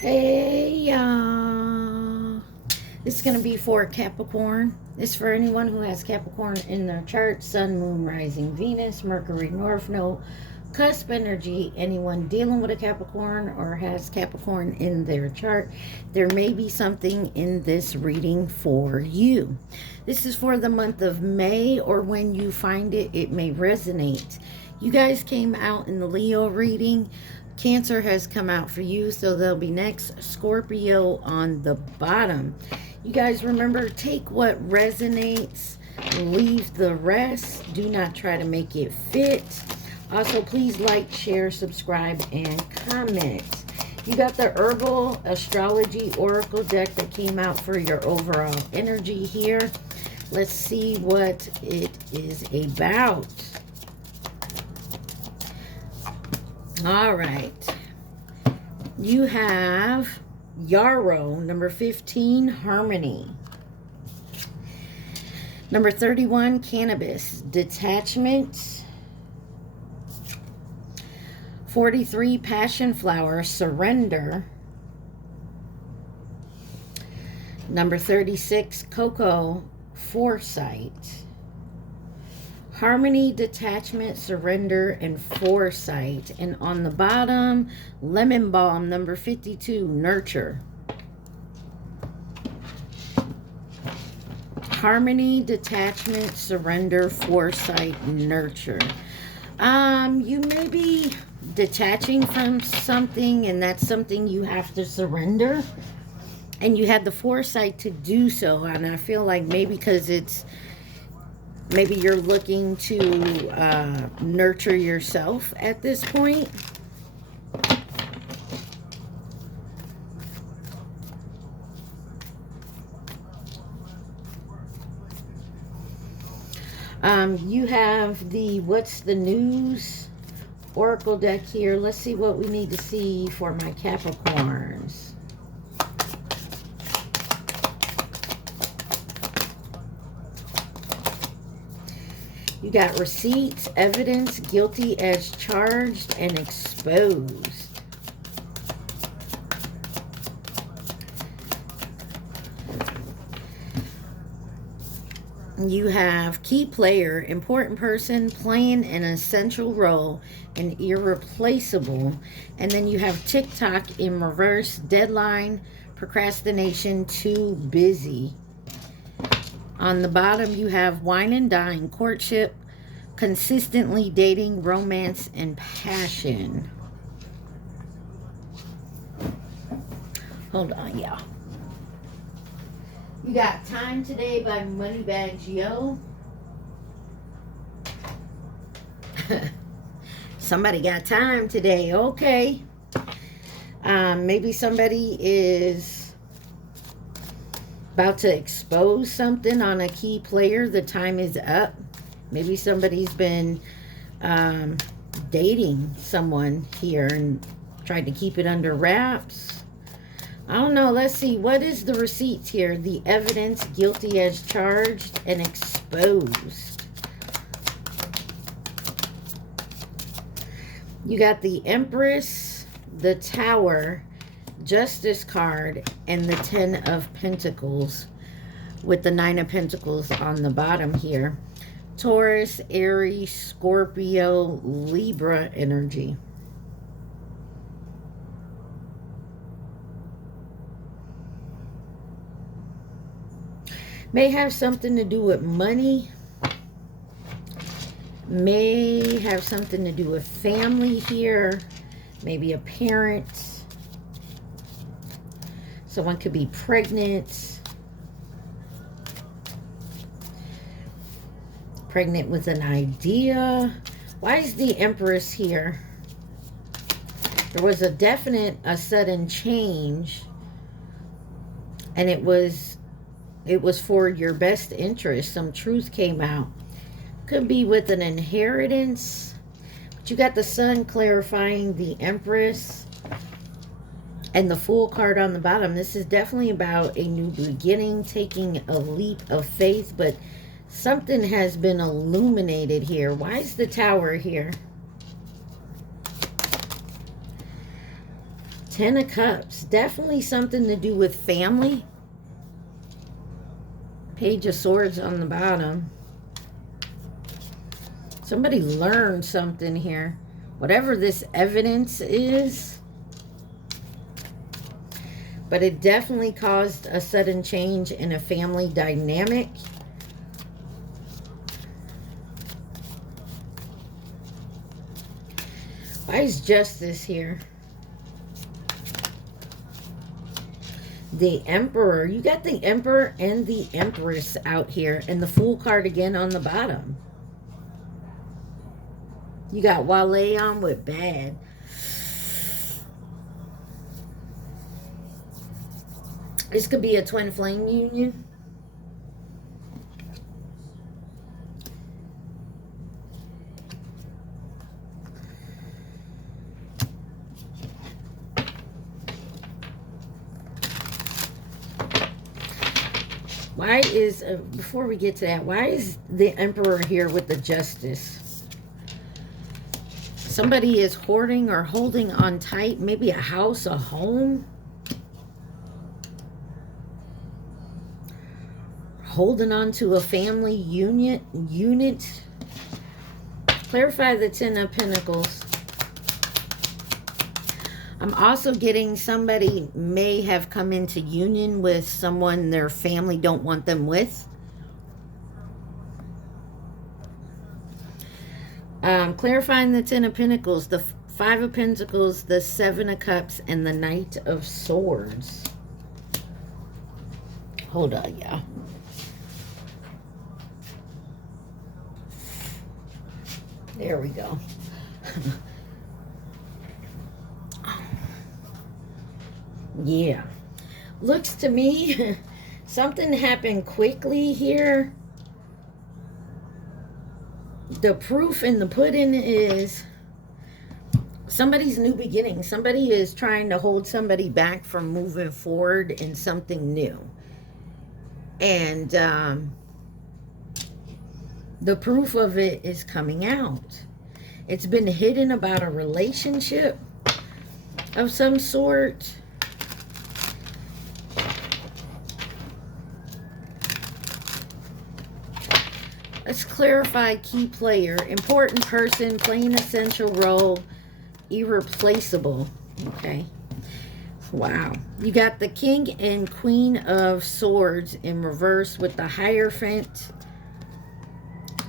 Hey y'all. This is going to be for Capricorn. It's for anyone who has Capricorn in their chart, Sun, Moon, Rising, Venus, Mercury, North Node, cusp energy. Anyone dealing with a Capricorn or has Capricorn in their chart, there may be something in this reading for you. This is for the month of May, or when you find it, it may resonate. You guys came out in the Leo reading. Cancer has come out for you, so they'll be next. Scorpio on the bottom. You guys remember, take what resonates, leave the rest. Do not try to make it fit. Also, please like, share, subscribe, and comment. You got the Herbal Astrology Oracle deck that came out for your overall energy here. Let's see what it is about. All right. You have Yarrow, number 15, Harmony. Number 31, Cannabis, Detachment. 43, Passion Flower, Surrender. Number 36, Cocoa, Foresight. Harmony, Detachment, Surrender, and Foresight. And on the bottom, Lemon Balm, number 52, Nurture. Harmony, Detachment, Surrender, Foresight, Nurture. You may be detaching from something, and that's something you have to surrender. And you had the foresight to do so. And I feel like maybe because it's maybe you're looking to nurture yourself at this point. You have the What's the News Oracle deck here. Let's see what we need to see for my Capricorns. You got receipts, evidence, guilty as charged, and exposed. You have key player, important person, playing an essential role, and irreplaceable. And then you have TikTok in reverse, deadline, procrastination, too busy. On the bottom, you have wine and dine, courtship, consistently dating, romance, and passion. Hold on, y'all. You got Time Today by Moneybags Yo. Somebody got time today. Okay. Maybe somebody is about to expose something on a key player. The time is up. Maybe somebody's been dating someone here and tried to keep it under wraps. I don't know. Let's see. What is the receipts here? The evidence, guilty as charged, and exposed. You got the Empress, the Tower, Justice card, and the Ten of Pentacles with the Nine of Pentacles on the bottom here. Taurus, Aries, Scorpio, Libra energy. May have something to do with money. May have something to do with family here. Maybe a parent. Someone could be pregnant. Pregnant with an idea. Why is the Empress here? There was a sudden change. And it was for your best interest. Some truth came out. Could be with an inheritance. But you got the Sun clarifying the Empress. And the Fool card on the bottom. This is definitely about a new beginning. Taking a leap of faith. But something has been illuminated here. Why is the Tower here? Ten of Cups. Definitely something to do with family. Page of Swords on the bottom. Somebody learned something here. Whatever this evidence is. But it definitely caused a sudden change in a family dynamic. Why is Justice here? The Emperor. You got the Emperor and the Empress out here. And the Fool card again on the bottom. You got Wale on with bad. This could be a twin flame union. Why is, before we get to that, why is the Emperor here with the Justice? Somebody is hoarding or holding on tight. Maybe a house, a home. Holding on to a family unit. Clarify the Ten of Pentacles. I'm also getting somebody may have come into union with someone their family don't want them with. Clarifying the Ten of Pentacles, the Five of Pentacles, the Seven of Cups, and the Knight of Swords. Hold on, y'all. There we go. Yeah. Looks to me something happened quickly here. The proof in the pudding is somebody's new beginning. Somebody is trying to hold somebody back from moving forward in something new. And the proof of it is coming out. It's been hidden about a relationship of some sort. Let's clarify key player. Important person, playing essential role, irreplaceable. Okay. Wow. You got the King and Queen of Swords in reverse with the Hierophant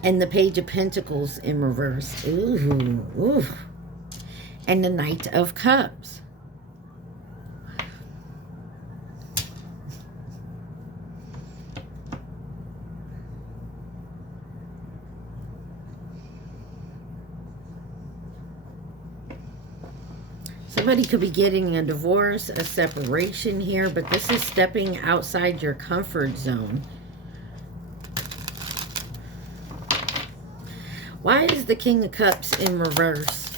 and the Page of Pentacles in reverse. Ooh. Ooh. And the Knight of Cups. Somebody could be getting a divorce, a separation here, but this is stepping outside your comfort zone. Why is the King of Cups in reverse?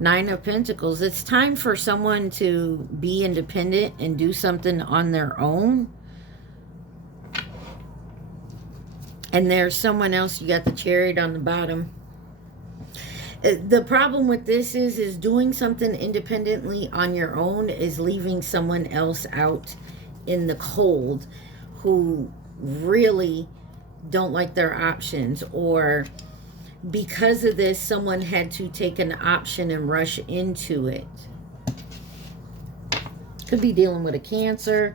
Nine of Pentacles. It's time for someone to be independent and do something on their own. And there's someone else. You got the Chariot on the bottom. The problem with this is doing something independently on your own is leaving someone else out in the cold who really don't like their options, or because of this, someone had to take an option and rush into it. Could be dealing with a Cancer.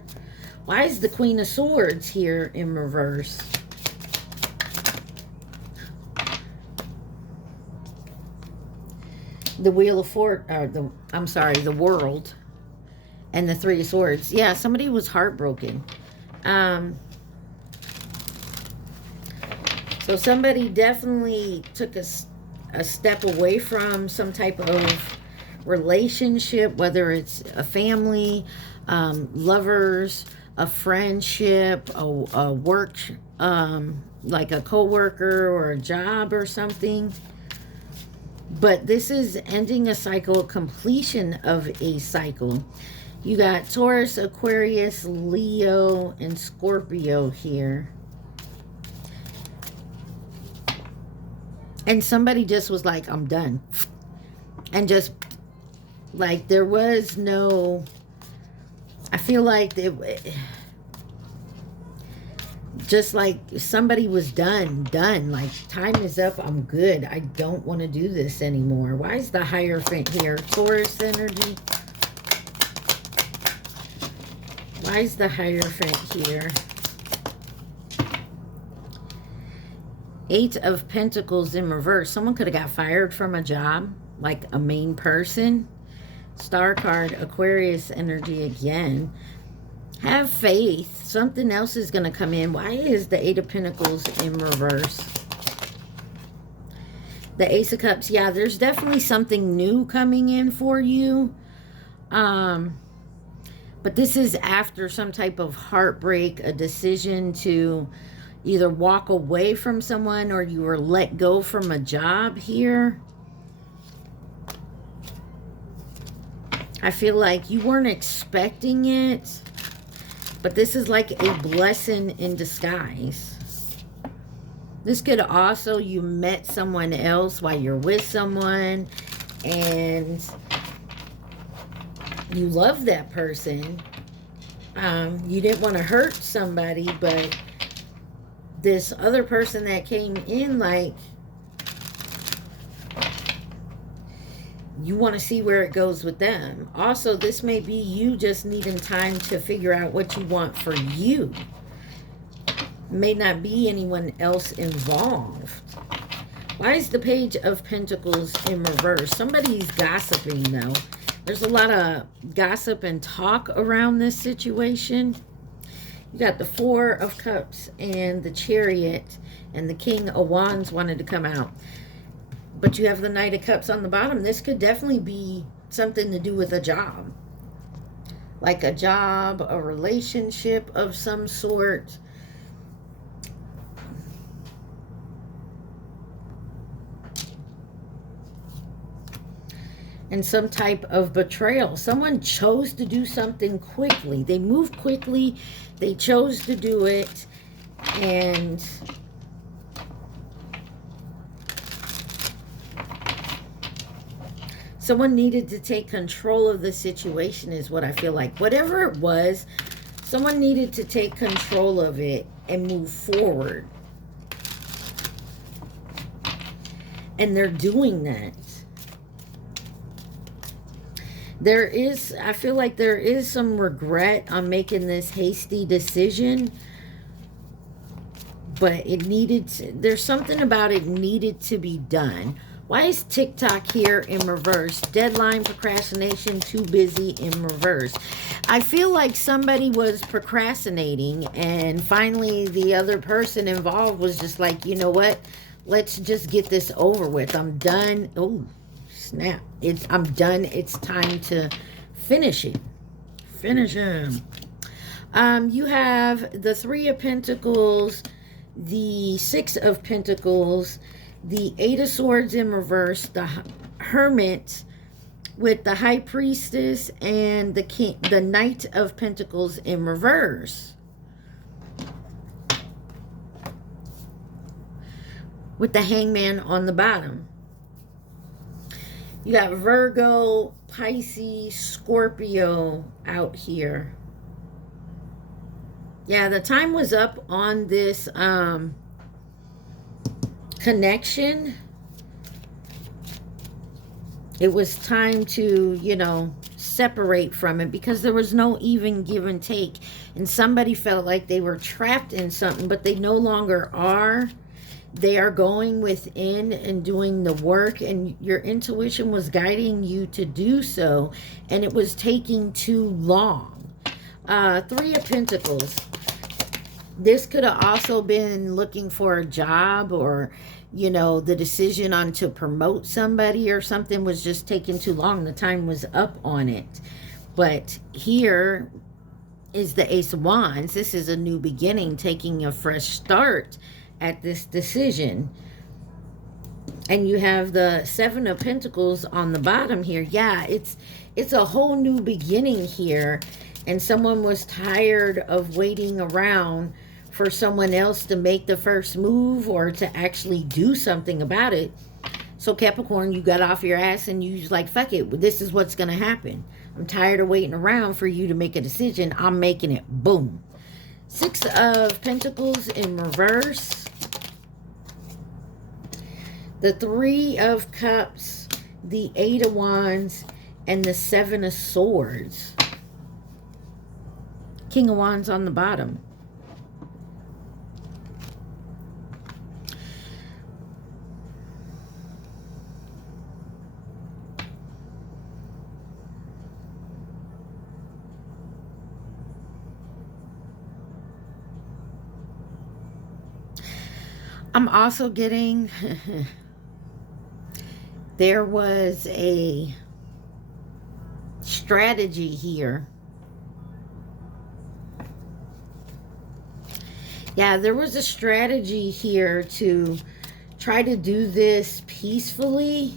Why is the Queen of Swords here in reverse? The Wheel of the World, and the Three of Swords. Yeah, somebody was heartbroken. So somebody definitely took a step away from some type of relationship, whether it's a family, lovers, a friendship, a work, like a co-worker or a job or something. But this is ending a cycle, completion of a cycle. You got Taurus, Aquarius, Leo, and Scorpio here. And somebody just was like, I'm done. And just like there was no, I feel like just like somebody was done, like time is up, I'm good, I don't want to do this anymore. Why is the Hierophant here? Taurus energy. Why is the Hierophant here? Eight of Pentacles in reverse. Someone could have got fired from a job, like a main person. Star card, Aquarius energy again. Have faith. Something else is going to come in. Why is the Eight of Pentacles in reverse? The Ace of Cups. Yeah, there's definitely something new coming in for you. But this is after some type of heartbreak, a decision to either walk away from someone or you were let go from a job here. I feel like you weren't expecting it, but this is like a blessing in disguise. This could also, you met someone else while you're with someone and you love that person. You didn't want to hurt somebody, but this other person that came in, like, you want to see where it goes with them. Also, this may be you just needing time to figure out what you want for you. May not be anyone else involved. Why is the Page of Pentacles in reverse? Somebody's gossiping, though. There's a lot of gossip and talk around this situation. You got the Four of Cups and the Chariot, and the King of Wands wanted to come out. But you have the Knight of Cups on the bottom. This could definitely be something to do with a job. Like a job, a relationship of some sort. And some type of betrayal. Someone chose to do something quickly. They moved quickly. They chose to do it. And someone needed to take control of the situation is what I feel like. Whatever it was, someone needed to take control of it and move forward. And they're doing that. There is, I feel like there is some regret on making this hasty decision. But it needed to, there's something about it needed to be done. Why is TikTok here in reverse? Deadline, procrastination, too busy in reverse. I feel like somebody was procrastinating and finally the other person involved was just like, you know what? Let's just get this over with. I'm done. Oh, snap. I'm done. It's time to finish it. Finish him. You have the Three of Pentacles, the Six of Pentacles, the Eight of Swords in reverse, the Hermit with the High Priestess, and the Knight of Pentacles in reverse. With the Hangman on the bottom. You got Virgo, Pisces, Scorpio out here. Yeah, the time was up on this connection. It was time to, you know, separate from it because there was no even give and take. And somebody felt like they were trapped in something, but they no longer are. They are going within and doing the work, and your intuition was guiding you to do so, and it was taking too long. Three of Pentacles. This could have also been looking for a job, or, you know, the decision on to promote somebody or something was just taking too long. The time was up on it. But here is the Ace of Wands. This is a new beginning, taking a fresh start at this decision. And you have the Seven of Pentacles on the bottom here. Yeah, it's a whole new beginning here, and someone was tired of waiting around for someone else to make the first move or to actually do something about it. So Capricorn, you got off your ass and you was like, fuck it, this is what's going to happen. I'm tired of waiting around for you to make a decision. I'm making it. Boom. Six of Pentacles in reverse. The Three of Cups, the Eight of Wands, and the Seven of Swords. King of Wands on the bottom. I'm also getting there was a strategy here. Yeah, there was a strategy here to try to do this peacefully.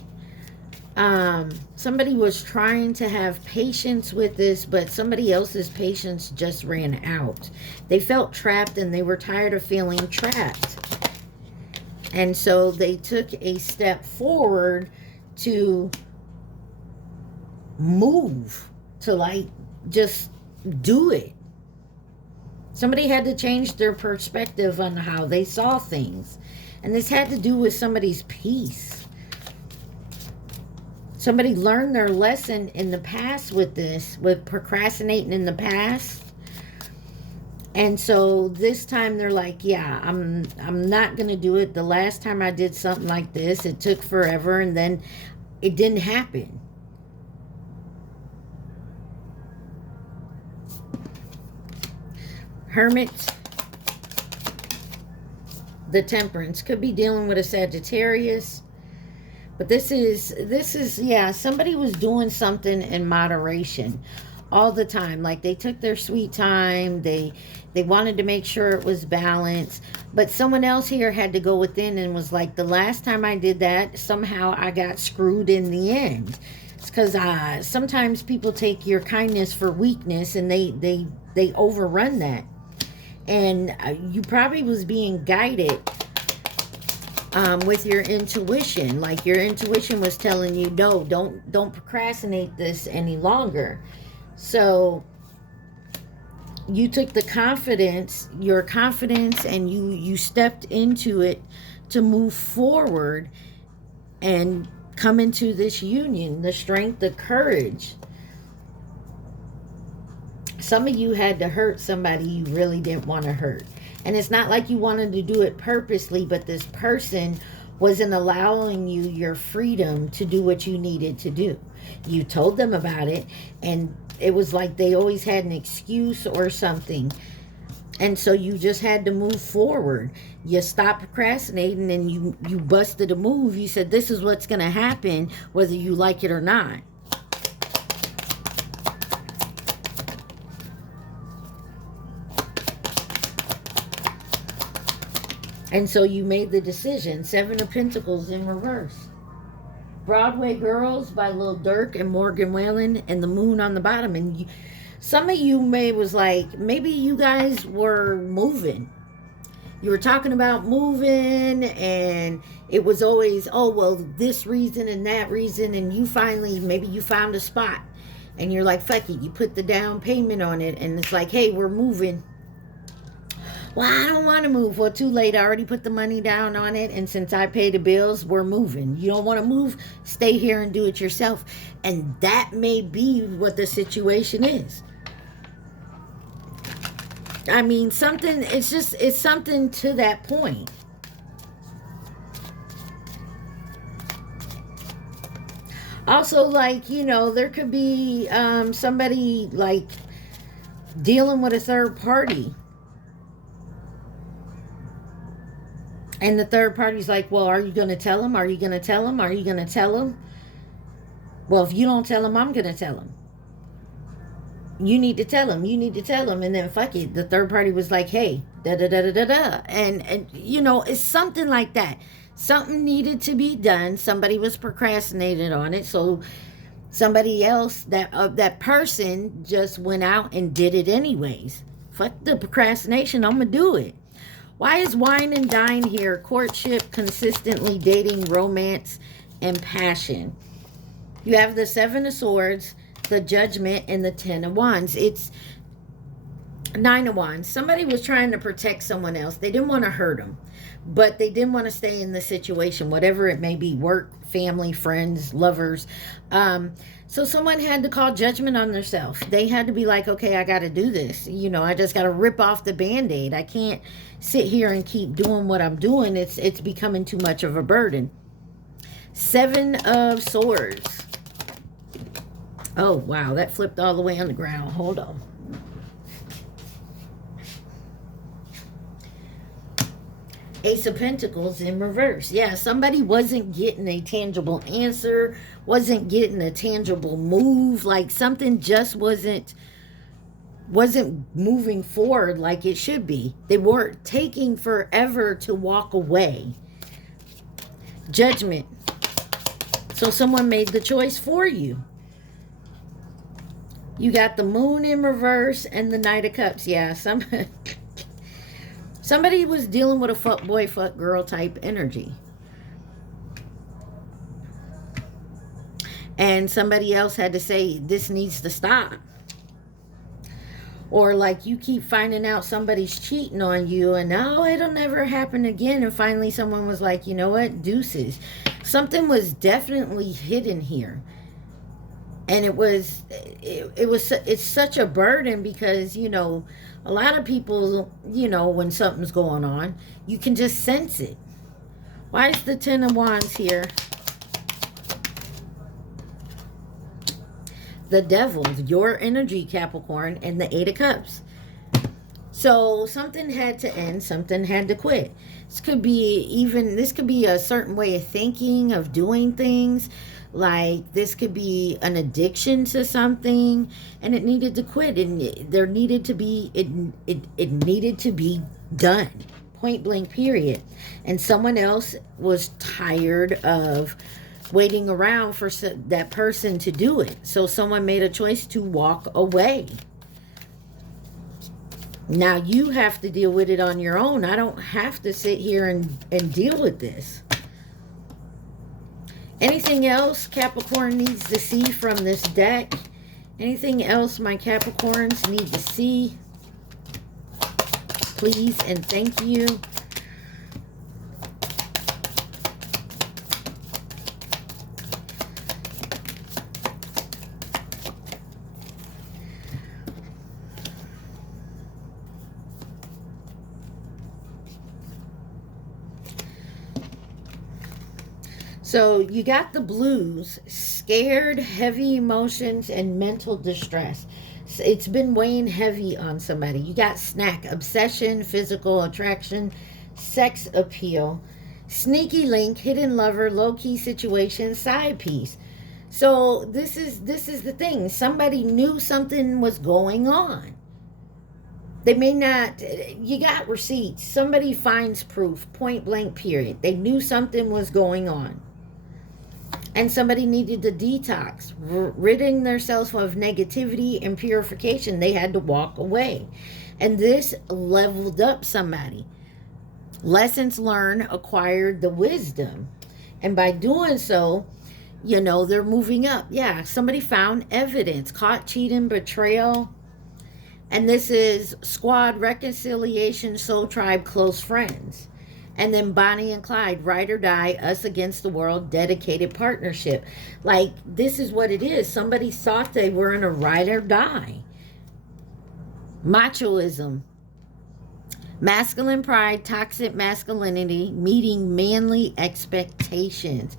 Somebody was trying to have patience with this, but somebody else's patience just ran out. They felt trapped and they were tired of feeling trapped. And so they took a step forward to move, to like just do it. Somebody had to change their perspective on how they saw things. And this had to do with somebody's peace. Somebody learned their lesson in the past with this, with procrastinating in the past. And so this time they're like, yeah, I'm not going to do it. The last time I did something like this, it took forever and then it didn't happen. Hermit. The Temperance. Could be dealing with a Sagittarius. But this is, yeah, somebody was doing something in moderation all the time. Like they took their sweet time. They wanted to make sure it was balanced. But someone else here had to go within and was like, the last time I did that, somehow I got screwed in the end. It's because sometimes people take your kindness for weakness and they overrun that. And you probably was being guided with your intuition. Like your intuition was telling you, no, don't procrastinate this any longer. So you took the confidence, your confidence, and you stepped into it to move forward and come into this union, the strength, the courage. Some of you had to hurt somebody you really didn't want to hurt. And it's not like you wanted to do it purposely, but this person wasn't allowing you your freedom to do what you needed to do. You told them about it, and it was like they always had an excuse or something. And so you just had to move forward. You stopped procrastinating and you busted a move. You said, this is what's going to happen, whether you like it or not. And so you made the decision. Seven of Pentacles in reverse. Broadway Girls by Lil Durk and Morgan Wallen, and the moon on the bottom. And some of you was like, maybe you guys were moving. You were talking about moving, and it was always, oh, well, this reason and that reason. And you finally, maybe you found a spot. And you're like, fuck it. You put the down payment on it. And it's like, hey, we're moving. Well, I don't want to move. Well, too late. I already put the money down on it. And since I pay the bills, we're moving. You don't want to move? Stay here and do it yourself. And that may be what the situation is. I mean, something, it's something to that point. Also, like, you know, there could be somebody, like, dealing with a third party. And the third party's like, well, are you going to tell him? Are you going to tell him? Are you going to tell him? Well, if you don't tell him, I'm going to tell him. You need to tell him. You need to tell him. And then, fuck it. The third party was like, hey, da-da-da-da-da-da. And, you know, it's something like that. Something needed to be done. Somebody was procrastinated on it. So somebody else, that person just went out and did it anyways. Fuck the procrastination. I'm going to do it. Why is wine and dine here? Courtship, consistently dating, romance, and passion. You have the Seven of Swords, the Judgment, and the Ten of Wands. It's Nine of Wands. Somebody was trying to protect someone else. They didn't want to hurt them, but they didn't want to stay in the situation, whatever it may be, work, family, friends, lovers. So someone had to call judgment on themselves. They had to be like, okay, I got to do this. You know, I just got to rip off the Band-Aid. I can't sit here and keep doing what I'm doing. It's becoming too much of a burden. Seven of Swords. Oh, wow. That flipped all the way on the ground. Hold on. Ace of Pentacles in reverse. Yeah, somebody wasn't getting a tangible answer, wasn't getting a tangible move, like something just wasn't moving forward like it should be. They weren't taking forever to walk away. Judgment. So someone made the choice for you. You got the Moon in reverse and the Knight of Cups. Yeah, somebody was dealing with a fuck boy, fuck girl type energy. And somebody else had to say, this needs to stop. Or like you keep finding out somebody's cheating on you and now it'll never happen again. And finally someone was like, you know what, deuces. Something was definitely hidden here. And it's such a burden because, you know, a lot of people, you know, when something's going on, you can just sense it. Why is the Ten of Wands here? The Devil, your energy, Capricorn, and the Eight of Cups. So something had to end, something had to quit. This could be a certain way of thinking, of doing things. Like this could be an addiction to something and it needed to quit, and there needed to be it needed to be done, point blank, period. And someone else was tired of waiting around for that person to do it, so someone made a choice to walk away. Now you have to deal with it on your own. I don't have to sit here and deal with this. Anything else Capricorn needs to see from this deck? Anything else my Capricorns need to see? Please and thank you. So you got the blues, scared, heavy emotions, and mental distress. It's been weighing heavy on somebody. You got snack, obsession, physical attraction, sex appeal, sneaky link, hidden lover, low-key situation, side piece. So this is the thing. Somebody knew something was going on. They may not, you got receipts. Somebody finds proof, point blank, period. They knew something was going on. And somebody needed to detox, ridding themselves of negativity and purification. They had to walk away. And this leveled up somebody. Lessons learned, acquired the wisdom. And by doing so, you know, they're moving up. Yeah, somebody found evidence, caught cheating, betrayal. And this is squad, reconciliation, soul tribe, close friends. And then Bonnie and Clyde, ride or die, us against the world, dedicated partnership. Like, this is what it is. Somebody thought they were in a ride or die. Machoism. Masculine pride, toxic masculinity, meeting manly expectations.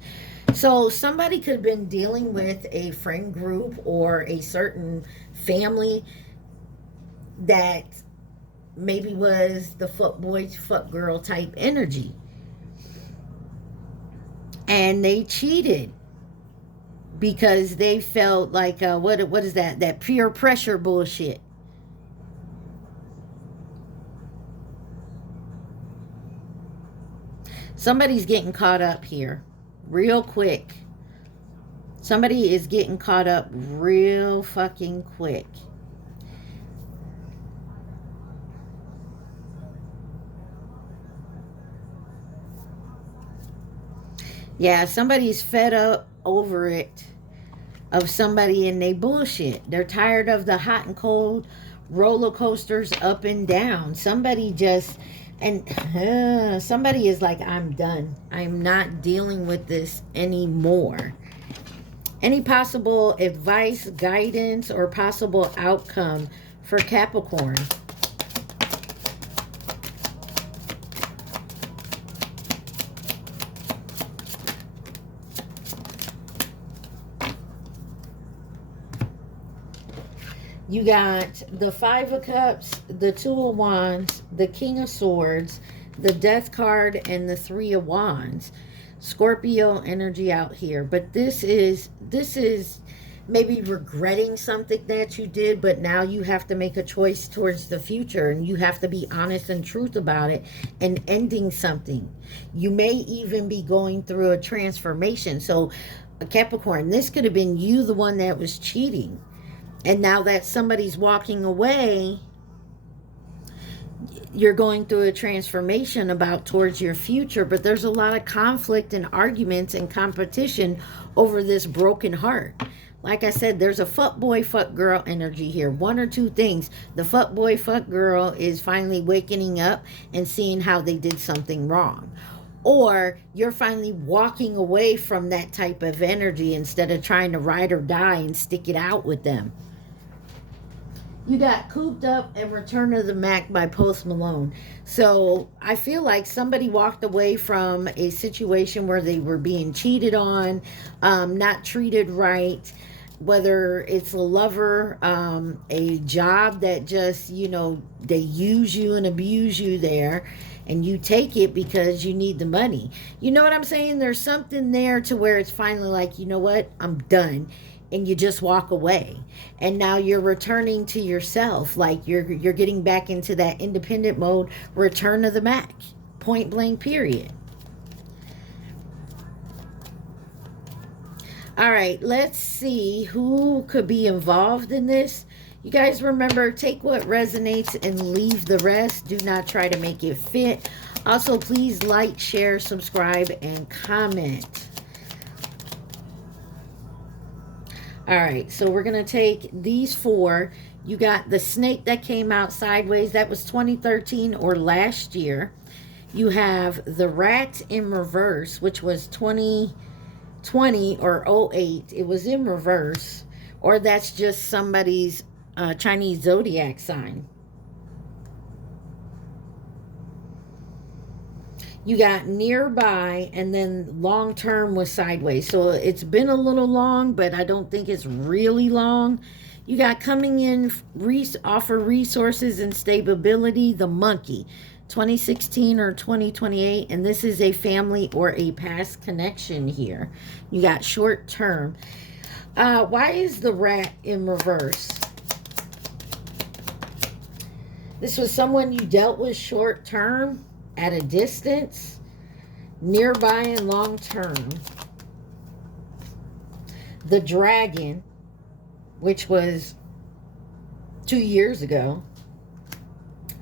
So somebody could have been dealing with a friend group or a certain family that maybe was the fuck boy, fuck girl type energy. And they cheated because they felt like, what is that? That peer pressure bullshit. Somebody's getting caught up here real quick. Somebody is getting caught up real fucking quick. Yeah, somebody's fed up over it, of somebody and they bullshit. They're tired of the hot and cold roller coasters up and down. Somebody just, and somebody is like, I'm done. I'm not dealing with this anymore. Any possible advice, guidance, or possible outcome for Capricorn? You got the Five of Cups, the Two of Wands, the King of Swords, the Death card, and the Three of Wands. Scorpio energy out here. But this is maybe regretting something that you did, but now you have to make a choice towards the future, and you have to be honest and truth about it and ending something. You may even be going through a transformation. So Capricorn, this could have been you, the one that was cheating. And now that somebody's walking away, you're going through a transformation about towards your future. But there's a lot of conflict and arguments and competition over this broken heart. Like I said, there's a fuck boy, fuck girl energy here. One or two things. The fuck boy, fuck girl is finally waking up and seeing how they did something wrong. Or you're finally walking away from that type of energy instead of trying to ride or die and stick it out with them. You got Cooped Up and Return of the Mac by Post Malone. So I feel like somebody walked away from a situation where they were being cheated on, not treated right, whether it's a lover, a job that just, you know, they use you and abuse you there, and you take it because you need the money. You know what I'm saying? There's something there to where it's finally like, you know what? I'm done. And you just walk away. And now you're returning to yourself. Like you're getting back into that independent mode. Return of the Mac. Point blank, period. All right, let's see who could be involved in this. You guys remember, take what resonates and leave the rest. Do not try to make it fit. Also, please like, share, subscribe, and comment. All right, so we're going to take these four. You got the snake that came out sideways. That was 2013 or last year. You have the rat in reverse, which was 2020 or 08. It was in reverse. Or that's just somebody's Chinese zodiac sign. You got nearby, and then long term was sideways. So it's been a little long, but I don't think it's really long. You got coming in, offer resources and stability, the monkey, 2016 or 2028. And this is a family or a past connection here. You got short term. Why is the rat in reverse? This was someone you dealt with short term, at a distance, nearby, and long term. The dragon, which was 2 years ago.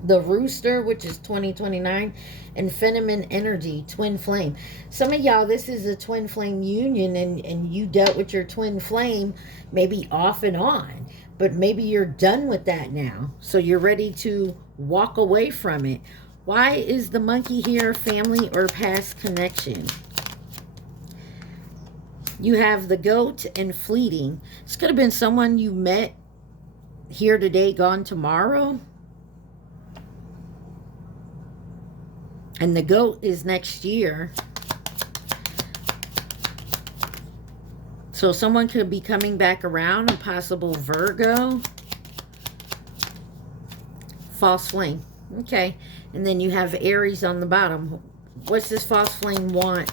The rooster, which is 2029. And feminine energy, twin flame. Some of y'all, this is a twin flame union, and you dealt with your twin flame maybe off and on. But maybe you're done with that now. So you're ready to walk away from it. Why is the monkey here? Family or past connection. You have the goat and fleeting. This could have been someone you met here today, gone tomorrow. And the goat is next year. So someone could be coming back around, a possible Virgo. False flame. Okay. And then you have Aries on the bottom. What's this false flame want?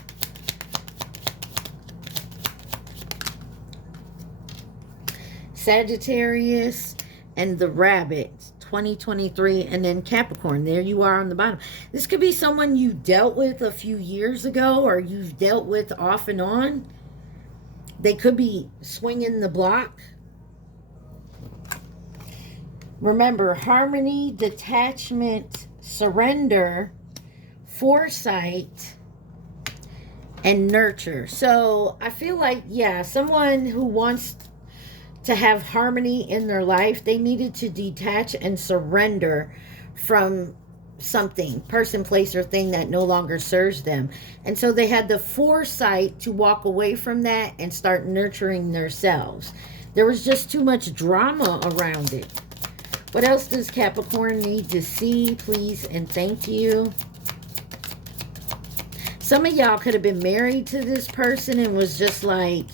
Sagittarius and the rabbit, 2023, and then Capricorn. There you are on the bottom. This could be someone you dealt with a few years ago, or you've dealt with off and on. They could be swinging the block. Remember, harmony, detachment, surrender, foresight, and nurture. So I feel like, yeah, someone who wants to have harmony in their life, they needed to detach and surrender from something, person, place, or thing that no longer serves them. And so they had the foresight to walk away from that and start nurturing themselves. There was just too much drama around it. What else does Capricorn need to see, please, and thank you? Some of y'all could have been married to this person and was just like,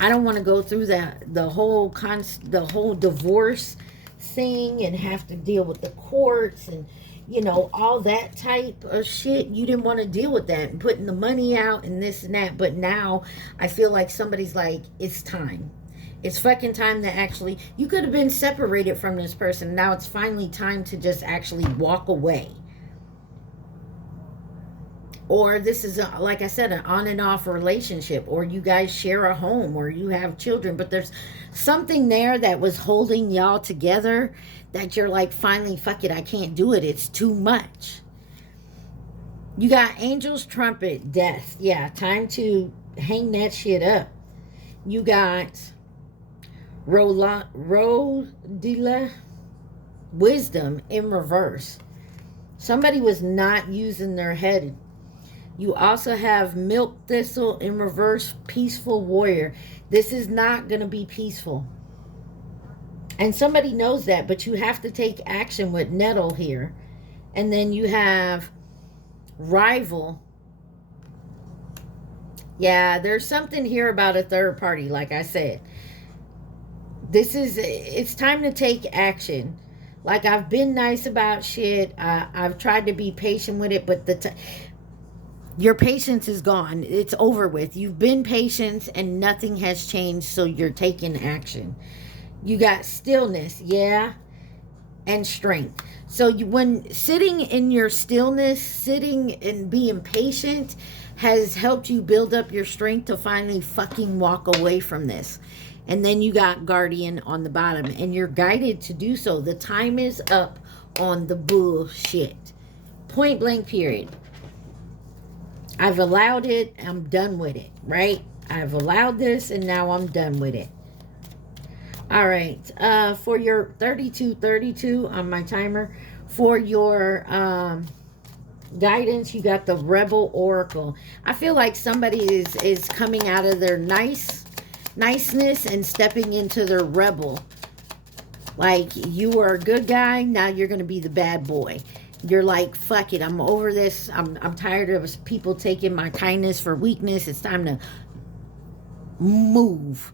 I don't want to go through the whole divorce thing and have to deal with the courts and, you know, all that type of shit. You didn't want to deal with that and putting the money out and this and that. But now I feel like somebody's like, it's time. It's fucking time to actually, you could have been separated from this person. Now it's finally time to just actually walk away. Or this is, like I said, an on and off relationship. Or you guys share a home or you have children. But there's something there that was holding y'all together that you're like, finally, fuck it, I can't do it. It's too much. You got Angel's Trumpet, Death. Yeah, time to hang that shit up. You got Rodila, Wisdom in reverse. Somebody was not using their head. You also have Milk Thistle in reverse, Peaceful Warrior. This is not going to be peaceful. And somebody knows that, but you have to take action with Nettle here. And then you have Rival. Yeah, there's something here about a third party, like I said. It's time to take action. Like, I've been nice about shit. I've tried to be patient with it, but your patience is gone. It's over with. You've been patient and nothing has changed, so you're taking action. You got stillness, yeah, and strength. So when sitting in your stillness, sitting and being patient has helped you build up your strength to finally fucking walk away from this. And then you got Guardian on the bottom, and you're guided to do so. The time is up on the bullshit. Point blank, period. I've allowed it. I'm done with it, right? I've allowed this, and now I'm done with it. All right. For your 32 on my timer, for your guidance, you got the Rebel Oracle. I feel like somebody is coming out of their niceness and stepping into their rebel. Like, you were a good guy, now you're going to be the bad boy. You're like, fuck it, I'm over this. I'm tired of people taking my kindness for weakness. It's time to move.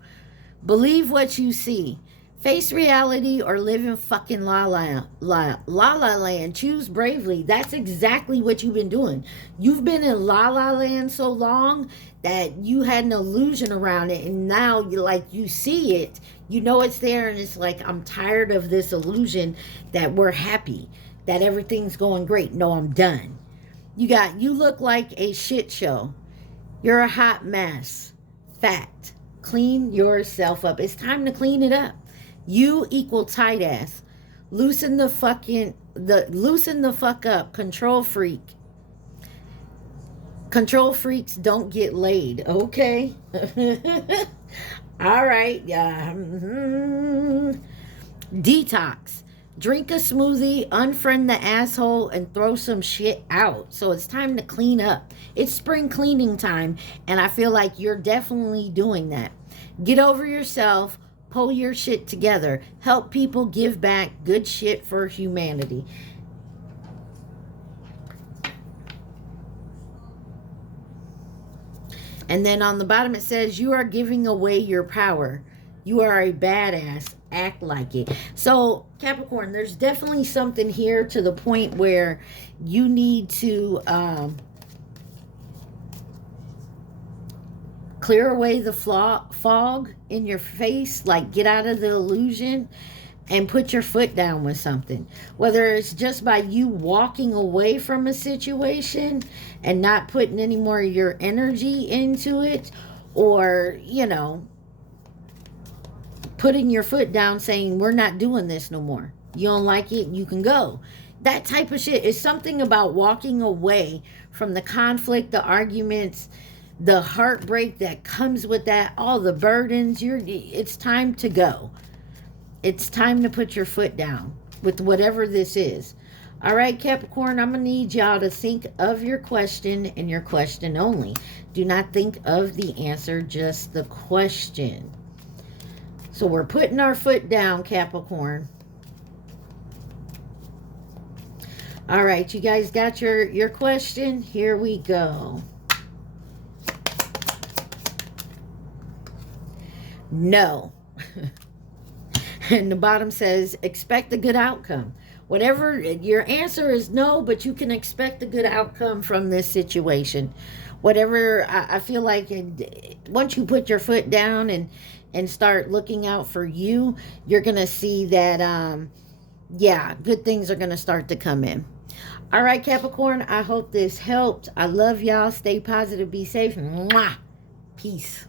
Believe what you see. Face reality or live in fucking la la land. Choose bravely. That's exactly what you've been doing. You've been in la la land so long that you had an illusion around it, and now you see it, you know it's there, and it's like, I'm tired of this illusion that we're happy, that everything's going great. No, I'm done. You look like a shit show. You're a hot mess. Fact. Clean yourself up. It's time to clean it up. You equal tight ass. Loosen the fuck up. Control freak. Control freaks don't get laid. Okay. All right. Detox. Drink a smoothie, unfriend the asshole, and throw some shit out. So it's time to clean up. It's spring cleaning time, and I feel like you're definitely doing that. Get over yourself. Pull your shit together. Help people, give back. Good shit for humanity. And then on the bottom it says, you are giving away your power. You are a badass. Act like it. So, Capricorn, there's definitely something here to the point where you need to clear away the fog in your face. Like, get out of the illusion and put your foot down with something. Whether it's just by you walking away from a situation and not putting any more of your energy into it, or, you know, putting your foot down saying, we're not doing this no more. You don't like it, you can go. That type of shit is something about walking away from the conflict, the arguments, the heartbreak that comes with that, all the burdens, it's time to go. It's time to put your foot down with whatever this is. All right, Capricorn, I'm going to need y'all to think of your question and your question only. Do not think of the answer, just the question. So we're putting our foot down, Capricorn. All right, you guys got your question? Here we go. No. And the bottom says, expect a good outcome. Whatever your answer is, no, but you can expect a good outcome from this situation. Whatever, I feel like once you put your foot down and start looking out for you, you're going to see that, yeah, good things are going to start to come in. All right, Capricorn, I hope this helped. I love y'all. Stay positive. Be safe. Mwah. Peace.